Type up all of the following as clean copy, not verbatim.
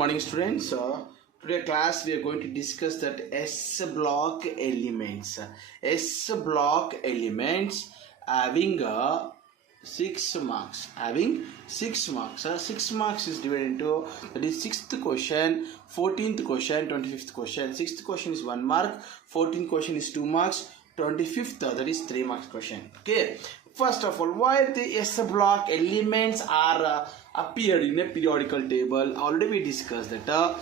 morning, students. Today class we are going to discuss that S block elements. S block elements having 6 marks. Having 6 marks. 6 marks is divided into, that is 6th question, 14th question, 25th question. 6th question is 1 mark, 14th question is 2 marks, 25th that is 3 marks question. Okay. First of all, why the S block elements are appeared in a periodical table? Already we discussed that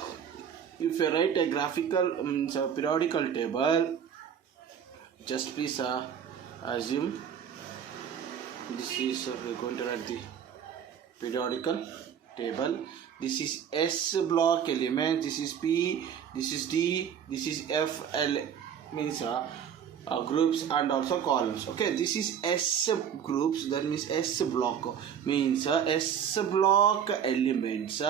if you write a graphical periodical table, just please assume this is we're going to write the periodical table. This is S block element, this is P, this is D, this is F, L, means groups and also columns. Okay, this is S groups, that means S block means S block elements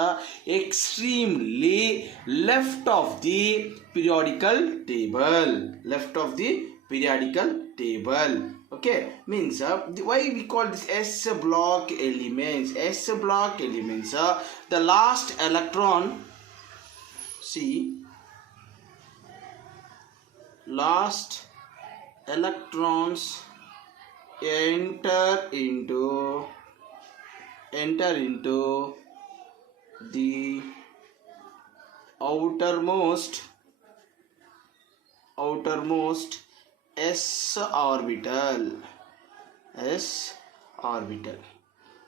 extremely left of the periodical table, left of the periodical table. Okay, means why we call this S block elements? S block elements, the last electron, see, last electrons enter into the outermost S orbital. S orbital.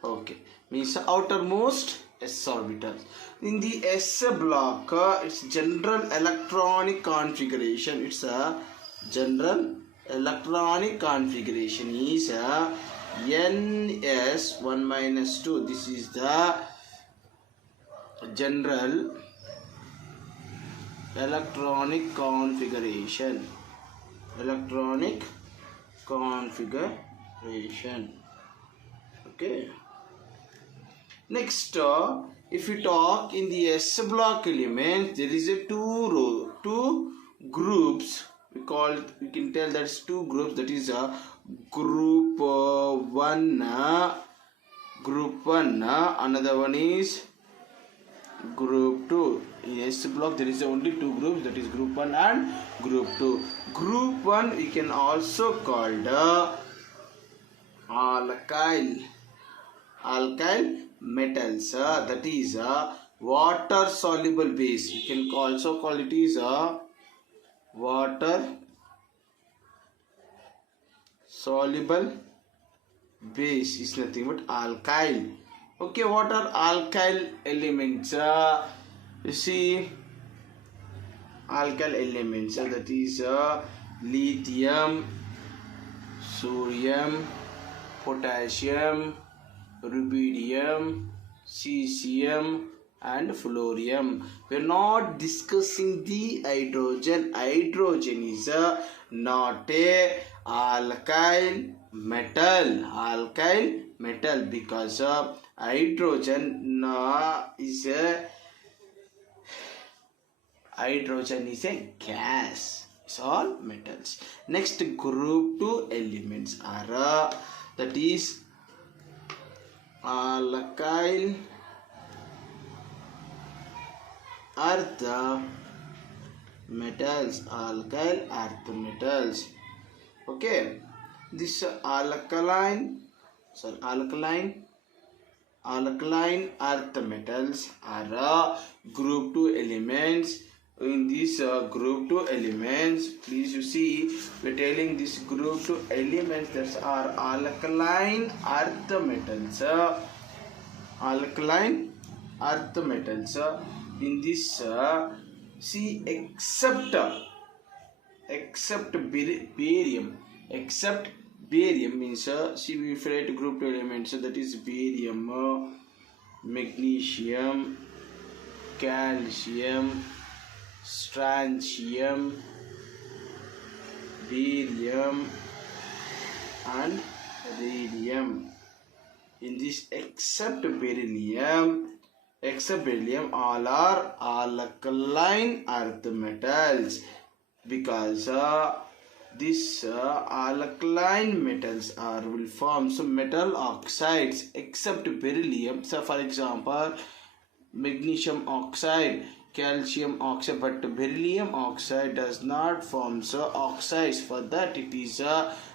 Okay, means outermost S orbital. In the S block, its general electronic configuration, it's a general electronic configuration is NS1 minus 2. This is the general electronic configuration. Okay. Next, if we talk in the S block element, there is a two groups. We can tell that's two groups, that is group 1, another one is group 2. In S block there is only two groups, that is group 1 and group 2. Group 1 we can also call the alkyl metals, that is water soluble base. We can also call it is water soluble base, is nothing but alkyl. Okay, what are alkyl elements? You see, alkyl elements, that is lithium, sodium, potassium, rubidium, cesium and fluorium. We are not discussing the hydrogen. Hydrogen is not a alkyl metal, because hydrogen is a gas. It's all metals. Next, group 2 elements are that is alkyl earth metals. Okay, this alkaline earth metals are group 2 elements. In this group 2 elements, please you see, we're telling this group 2 elements that are alkaline earth metals. In this see, except barium means see, we write group 2 elements, so that is barium, magnesium, calcium, strontium, barium and radium. In this except beryllium, all are alkaline earth metals, because this alkaline metals will form some metal oxides except beryllium. So for example, magnesium oxide, calcium oxide, but beryllium oxide does not form oxides. For that it is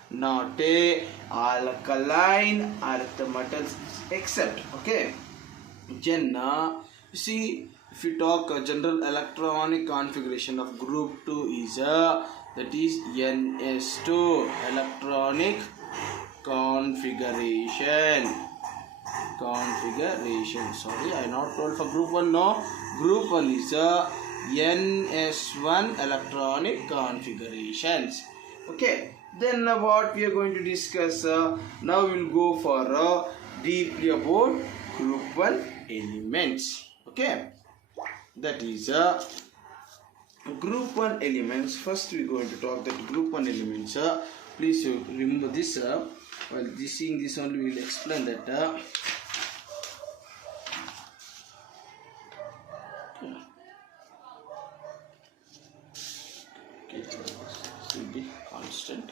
not a alkaline earth metals except. Okay, then see, if you talk general electronic configuration of group 2 is that is NS2 electronic configuration. Sorry, I not told for group 1. No, group 1 is NS1 electronic configurations. Okay, then what we are going to discuss now, we will go for deeply about group 1 elements. Okay, that is group 1 elements. First we are going to talk that group 1 elements. Please remember this. While seeing this only, we will explain that. Should be constant.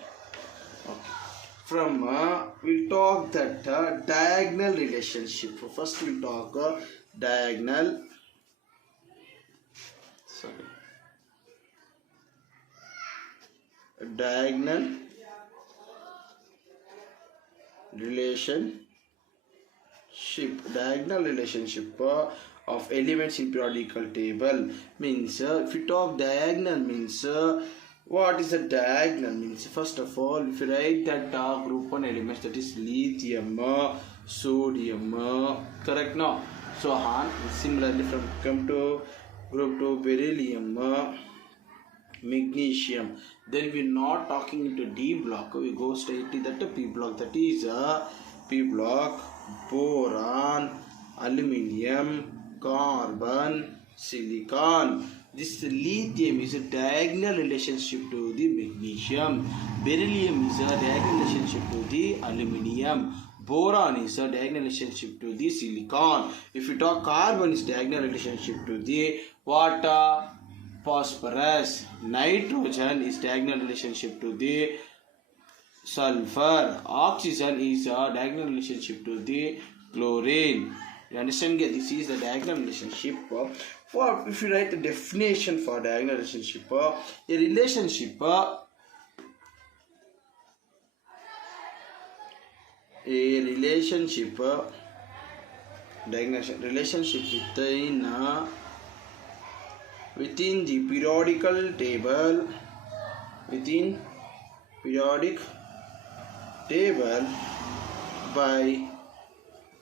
Okay. From we'll talk that diagonal relationship. First we'll talk diagonal. Diagonal relationship of elements in periodical table means if you talk diagonal means what is a diagonal means, first of all, if you write that group 1 elements, that is lithium, sodium, correct now. So on similarly from come to group 2 beryllium, magnesium. Then we are not talking into D block, we go straight to that P block, that is P block, boron, aluminium, carbon, silicon. This lithium is a diagonal relationship to the magnesium, beryllium is a diagonal relationship to the aluminium, boron is a diagonal relationship to the silicon. If you talk carbon is diagonal relationship to the water, phosphorus, nitrogen is diagonal relationship to the sulfur, oxygen is a diagonal relationship to the chlorine. You understand? This is the diagonal relationship. For if you write the definition for diagonal relationship, a relationship within the periodical table, by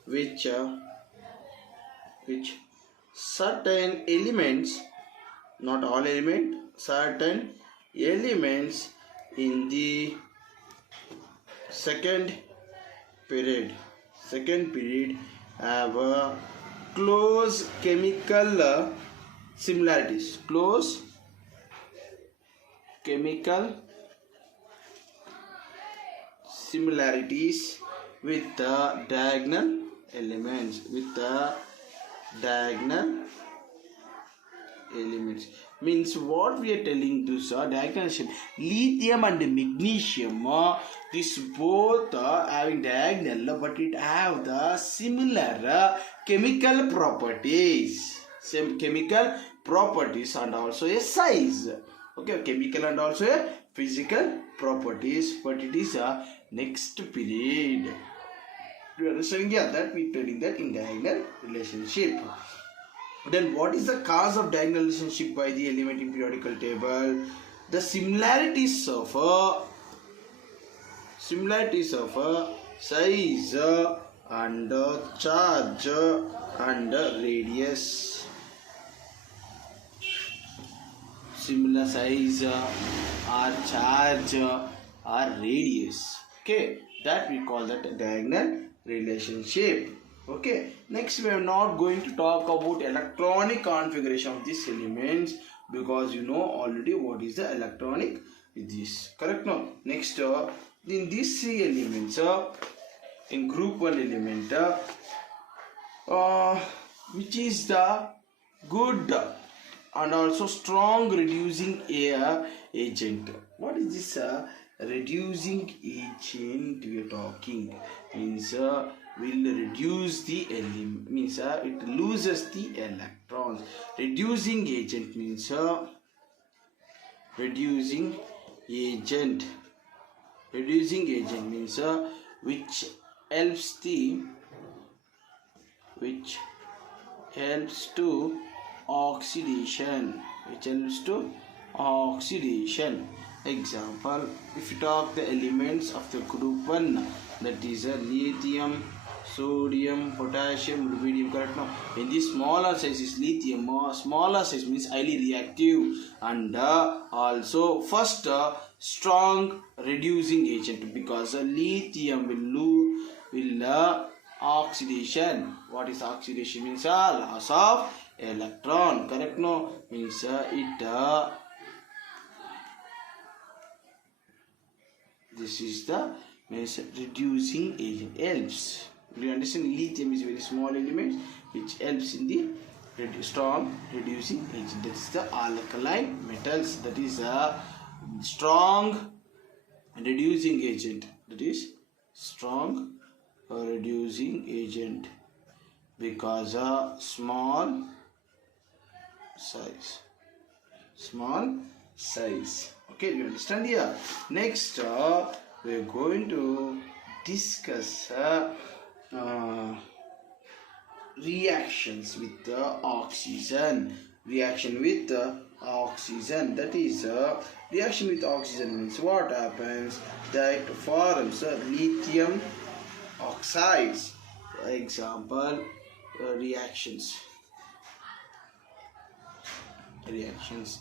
which certain elements, not all elements, certain elements in the second period have close chemical similarities, with the diagonal elements, means what we are telling to diagonal lithium and magnesium, this both having diagonal, but it have the similar chemical properties, and also a size. Okay, chemical and also a physical properties, but it is a next period. Do you understand? Yeah, that we telling that in diagonal relationship. Then what is the cause of diagonal relationship by the element in periodical table? The similarities of size and charge and radius. Similar size or charge or radius. Okay, that we call that diagonal relationship. Okay, next we are not going to talk about electronic configuration of these elements, because you know already what is the electronic with this, correct? Now next in these three elements in group 1 element which is the good and also strong reducing agent. What is this reducing agent we are talking? Means will reduce the element, means it loses the electrons. Reducing agent means reducing agent. Reducing agent means which helps to oxidation. Example, if you talk the elements of the group 1, that is lithium, sodium, potassium, rubidium, correct? Now in the smaller size is lithium, smaller size means highly reactive, and also first strong reducing agent, because lithium will oxidation. What is oxidation? Means loss of electron, correct? No, means it this is the means reducing agent, helps. Do you understand? Lithium is a very small element which helps in the strong reducing agent. That is the alkaline metals. That is a strong reducing agent. That is strong reducing agent because small size. Okay, you understand here? Next, we are going to discuss reactions with oxygen. Reaction with oxygen. That is reaction with oxygen means what happens? That forms lithium oxides. Example, reactions.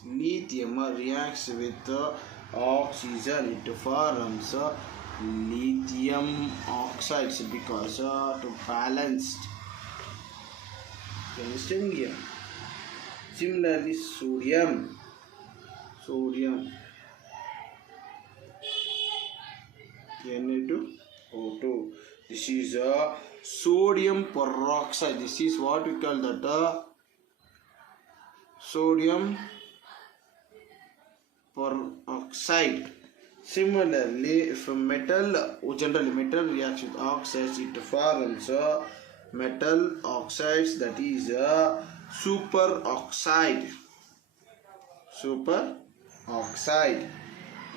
Lithium reacts with oxygen. It forms lithium oxides because to balanced. You understand here? Similarly, sodium Na2O2. This is sodium peroxide. This is what we call that sodium peroxide. Similarly, if generally metal reacts with oxides, it forms metal oxides, that is superoxide.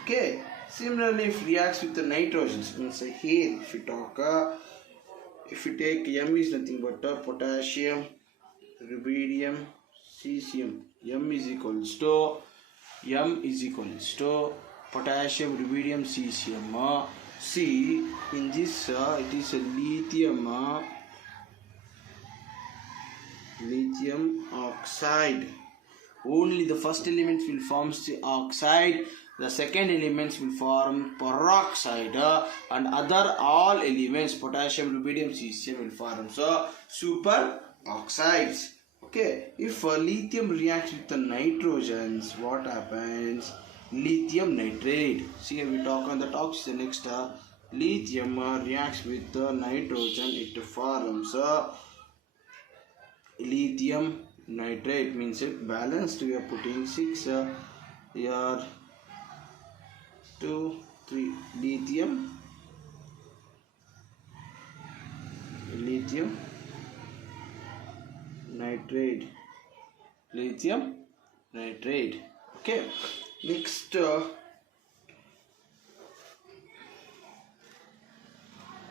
Okay. Similarly, if reacts with the nitrogens, means here if you take M is nothing but potassium, rubidium, cesium. M is equals to potassium, rubidium, cesium. See, in this it is a lithium oxide. Only the first elements will form the oxide, the second elements will form peroxide, and other all elements potassium, rubidium, cesium will form super oxides. Okay, if lithium reacts with the nitrogens, what happens? Lithium nitrate. See, we talk on that oxygen. Next, lithium reacts with the nitrogen, it forms lithium nitrate, means it balanced. We are putting 6 here 2 3 lithium nitrate. Okay, next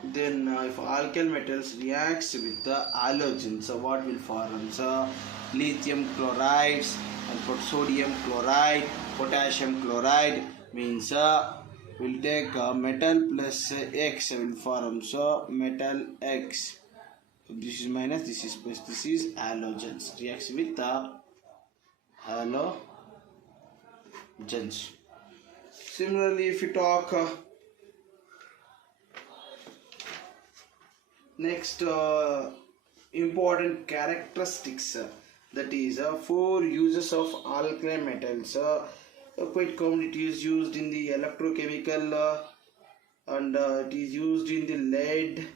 then if alkyl metals reacts with the halogens, so what will form? Lithium chlorides and sodium chloride, potassium chloride, means will take metal plus X will form metal X. This is minus, this is plus, this is halogens. Reacts with the halogens. Similarly, if you talk next important characteristics, that is 4 uses of alkaline metals. Quite common, it is used in the electrochemical and it is used in the lead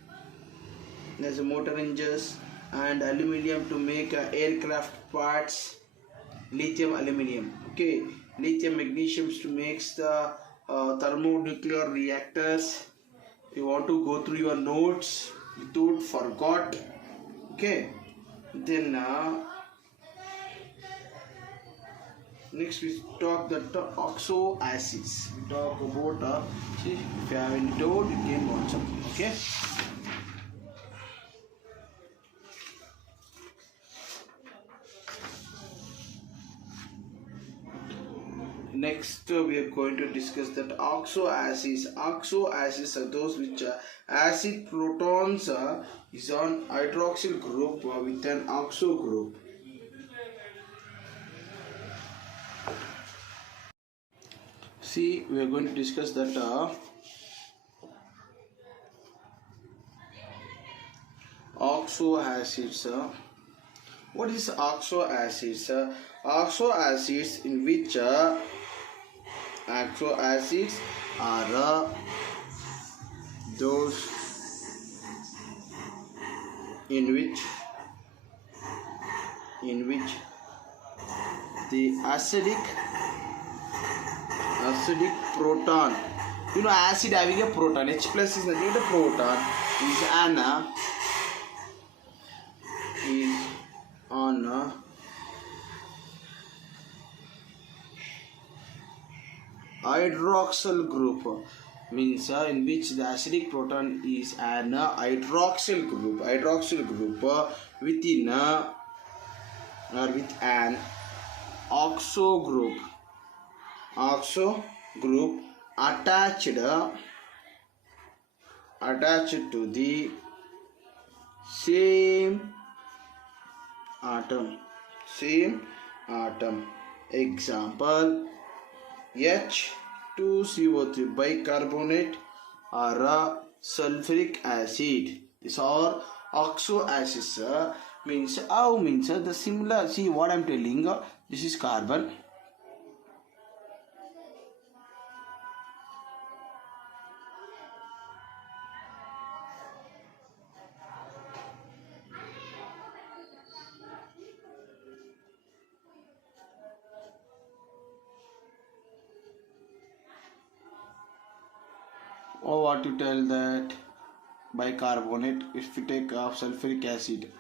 as a motor engines, and aluminium to make aircraft parts. Lithium aluminium. Okay, lithium magnesium to make the thermonuclear reactors. You want to go through your notes. without forgot. Okay, then next we talk that oxoacids. We talk about see, if you have any doubt you can WhatsApp. Okay. Next we are going to discuss that oxoacids. Oxoacids are those which acid protons is on hydroxyl group with an oxo group. See, we are going to discuss that oxoacids. What is oxoacids? Oxoacids in which oxoacids are those in which the acidic proton, you know, acid having a proton, H plus is nothing but a proton, is on hydroxyl group, means in which the acidic proton is an hydroxyl group within or with an oxo group attached to the same atom. Example, H2CO3 bicarbonate or sulfuric acid. These are oxoacids. Means the similar. See what I am telling. This is carbon. Or what you tell that bicarbonate if you take sulfuric acid.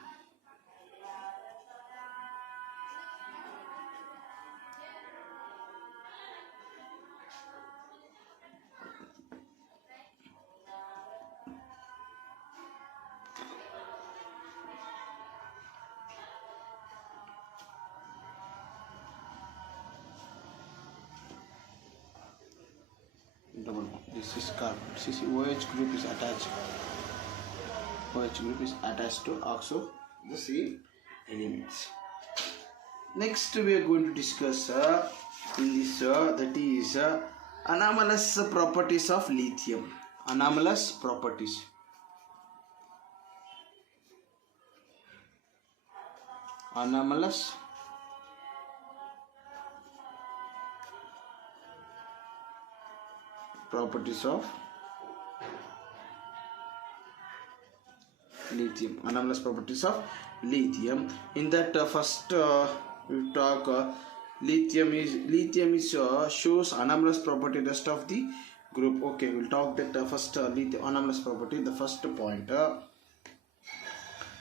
This is carbon. OH group is attached. OH group is attached to oxo, the same elements. Next we are going to discuss in this that is anomalous properties of lithium. Anomalous properties. Anomalous properties of lithium. Anomalous properties of lithium. In that first we talk lithium is shows anomalous property rest of the group. Okay, we'll talk that first lithium anomalous property. The first point,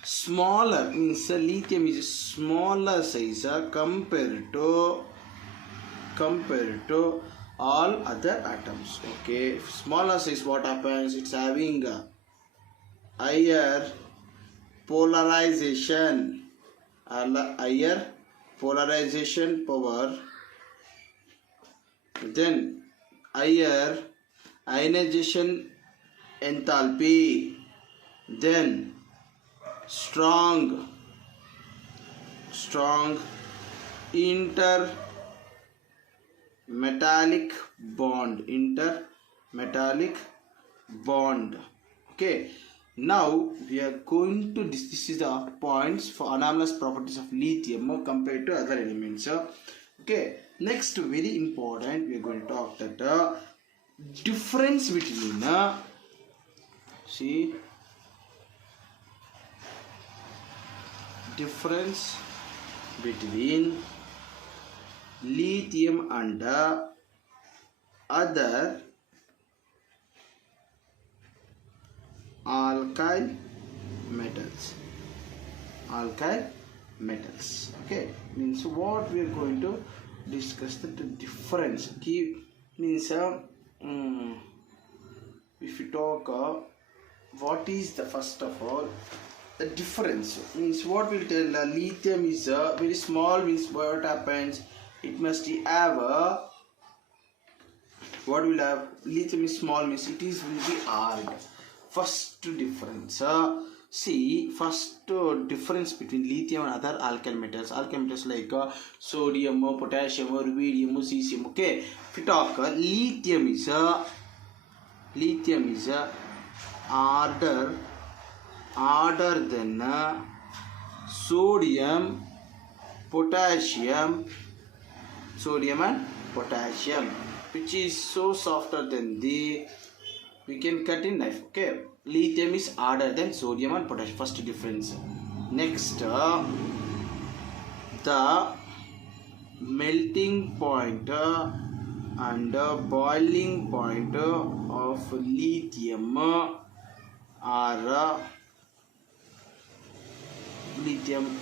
smaller means lithium is smaller size compared to all other atoms. Okay, smaller size, what happens? It's having higher polarization power, then higher ionization enthalpy, then strong intermetallic bond. Okay, now we are going to this is the points for anomalous properties of lithium compared to other elements. Okay, next very important, we are going to talk that difference between difference between lithium and other alkyl metals. Alkyl metals. Okay, means what we are going to discuss the difference. Key means if you talk what is the first of all the difference means what will tell lithium is very small, means what happens, it must have what will have lithium is small, means it is will be hard. First difference see first difference between lithium and other alkyl metals like sodium, potassium, rubidium, cesium. Okay, if you talk lithium is harder than sodium and potassium, which is so softer than the we can cut in knife. Okay, lithium is harder than sodium and potassium. First difference. Next, the melting point and boiling point of lithium are lithium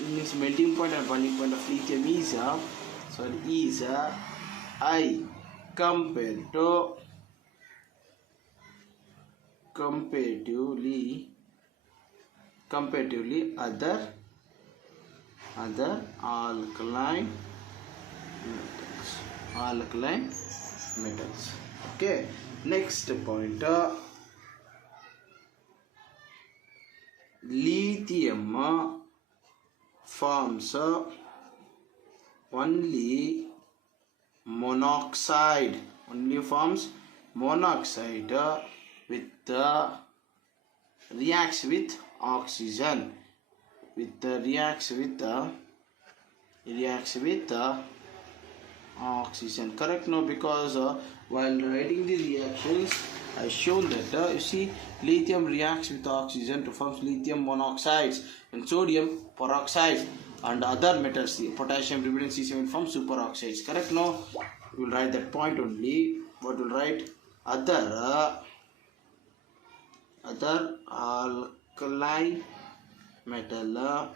means melting point and boiling point of lithium is high compared to comparatively other alkaline metals. Okay, next point, lithium forms only monoxide, with reacts with oxygen, oxygen. Correct? No, because while writing the reactions I shown that you see lithium reacts with oxygen to form lithium monoxides and sodium peroxides, and other metals potassium, rubidium, cesium will form superoxides. Correct? No, we will write that point only. What will write? Other alkali metal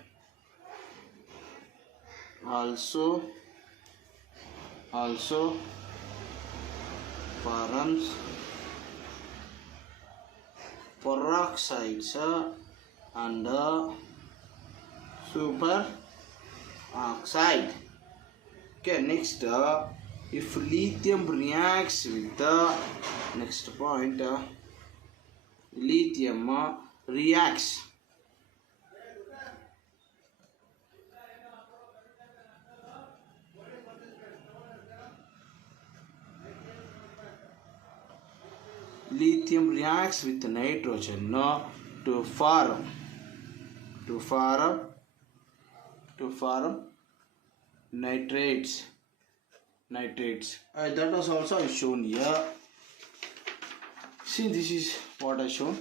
also forms peroxides and superoxide. Okay, next, if lithium reacts with the next point, lithium reacts with nitrogen to form nitrates. That was also shown here. See, this is what I shown.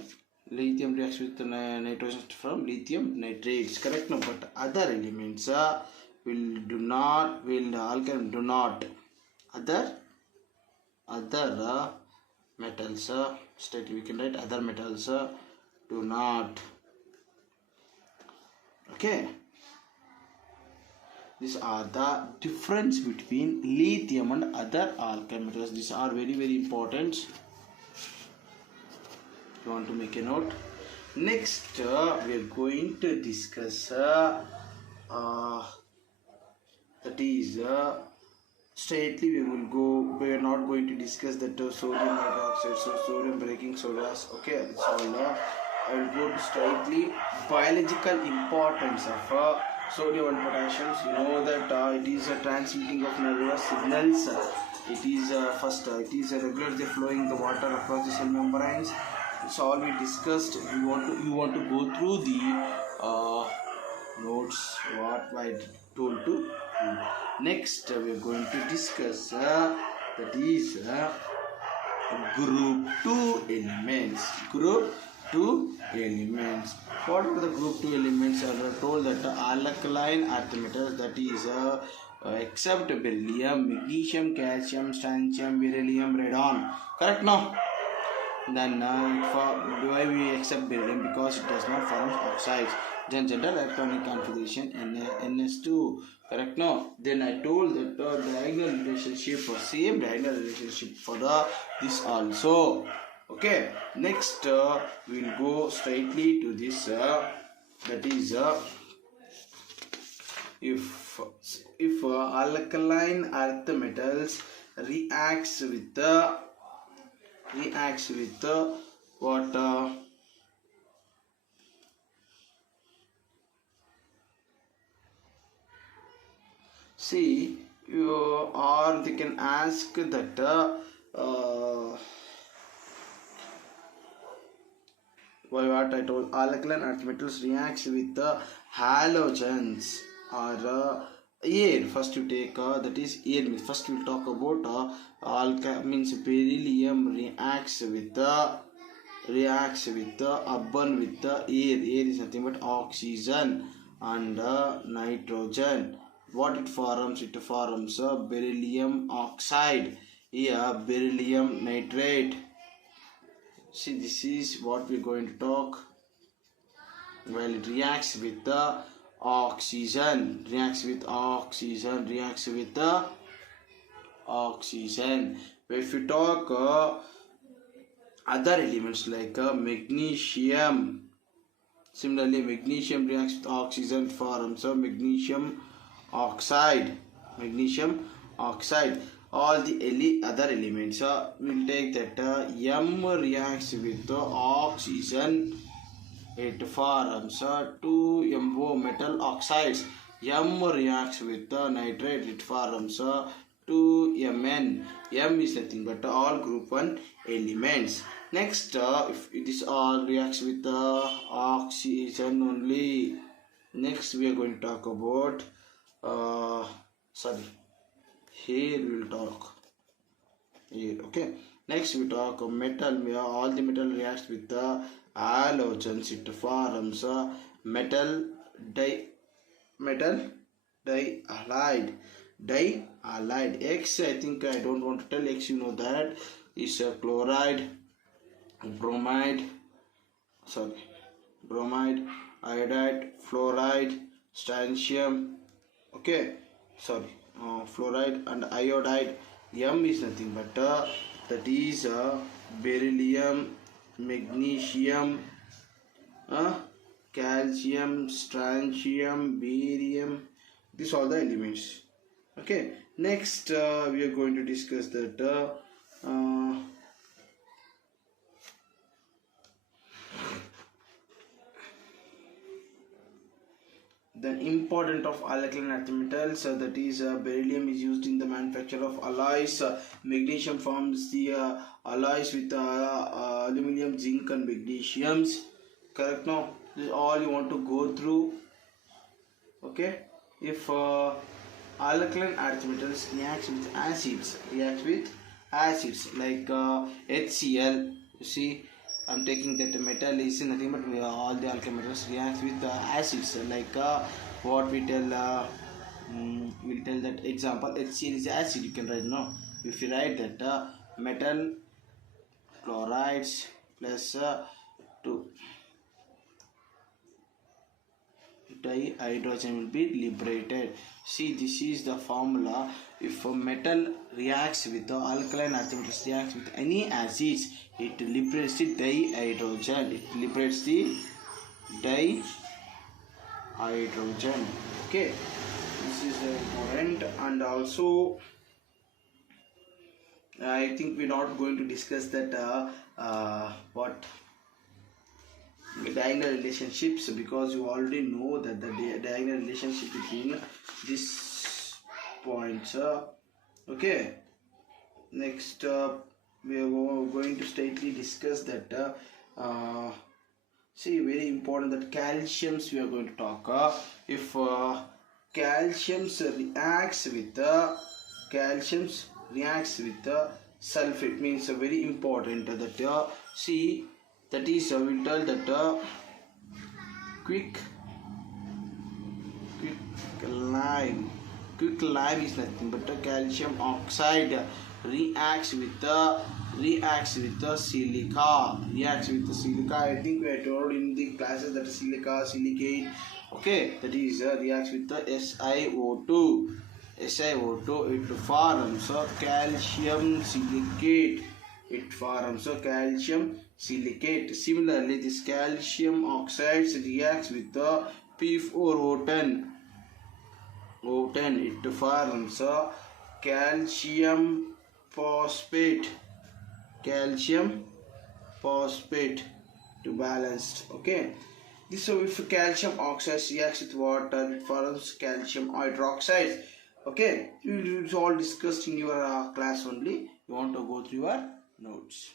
Lithium reacts with nitrogen from lithium nitrates. Correct? No, but other elements alkaline do not. Other metals straight we can write other metals do not. Okay, these are the difference between lithium and other alkyl metals. These are very, very important. If you want to make a note. Next, we are going to discuss that is straightly we are not going to discuss that sodium hydroxide, so sodium breaking sodas. Okay, that's all. I will go to straightly biological importance of sodium and potassium. You know that it is a transmitting of nervous signals. It is it is regularly flowing the water across the cell membranes. It's all we discussed. You want to go through the notes what I told to you. Next, we are going to discuss that is group 2 elements. What are the group 2 elements? I are told that alkaline earth metals, that is except beryllium, magnesium, calcium, strontium, beryllium, radon. Correct? No. Then for why we accept beryllium, because it does not form oxides. Then general electronic configuration NS2. Correct? No. Then I told that diagonal relationship for same diagonal relationship for the this also. Okay. Next we'll go straightly to this. That is if alkaline earth metals reacts with what see you, or they can ask that what I told, alkaline earth metals reacts with halogens or air. First you take that is air means first we will talk about means beryllium reacts with urban with the air. Air is nothing but oxygen and nitrogen. What it forms? It forms beryllium oxide. Here beryllium nitrate. See, this is what we are going to talk. Well, it reacts with the oxygen. Reacts with the oxygen. If you talk other elements like magnesium, similarly magnesium reacts with oxygen, forms magnesium oxide. All the other elements will take that M reacts with the oxygen, it forms 2 MO metal oxides. M reacts with the nitrate, it forms 2 Mn. M is nothing but all group 1 elements. Next if this all reacts with the oxygen only, next we are going to talk about here we will talk here. Okay, next we talk metal. All the metal reacts with the halogens, it forms metal dihalide. X, I think I don't want to tell X, you know that is chloride, bromide, iodide, fluoride, strontium. Okay, fluoride and iodide. M is nothing but that is beryllium, magnesium, calcium, strontium, barium. These are the elements. Okay, next we are going to discuss that the importance of alkaline earth metals, that is beryllium is used in the manufacture of alloys. Magnesium forms the alloys with aluminum, zinc and magnesiums. Correct? Now this is all you want to go through. Okay, if alkaline earth metals reacts with acids like HCl. You see, I'm taking that metal is nothing but all the alkaline metals react with acids like what we tell we'll tell that example HCl is acid. You can write now. If you write that metal chlorides plus 2 dihydrogen will be liberated. See, this is the formula. If a metal reacts with the alkaline earth metals reacts with any acids, it liberates the dihydrogen. Okay, this is important. And also I think we're not going to discuss that what diagonal relationships, because you already know that the diagonal relationship between these points. Okay, next we are going to straightly discuss that see, very important that calciums we are going to talk. If calciums reacts with sulfate, means very important that see, that is we'll tell that quick lime is nothing but calcium oxide reacts with reacts with the silica. Reacts with the silica. I think we are told in the classes that silica, silicate. Okay, that is reacts with the SiO2. SiO2, it forms a calcium silicate. It forms a calcium silicate. Similarly, this calcium oxides reacts with the P4O10. It forms a calcium phosphate. Calcium phosphate to balanced. Okay. This, so if calcium oxide reacts with water, it forms calcium hydroxide. Okay, you all discussed in your class only. You want to go through your notes.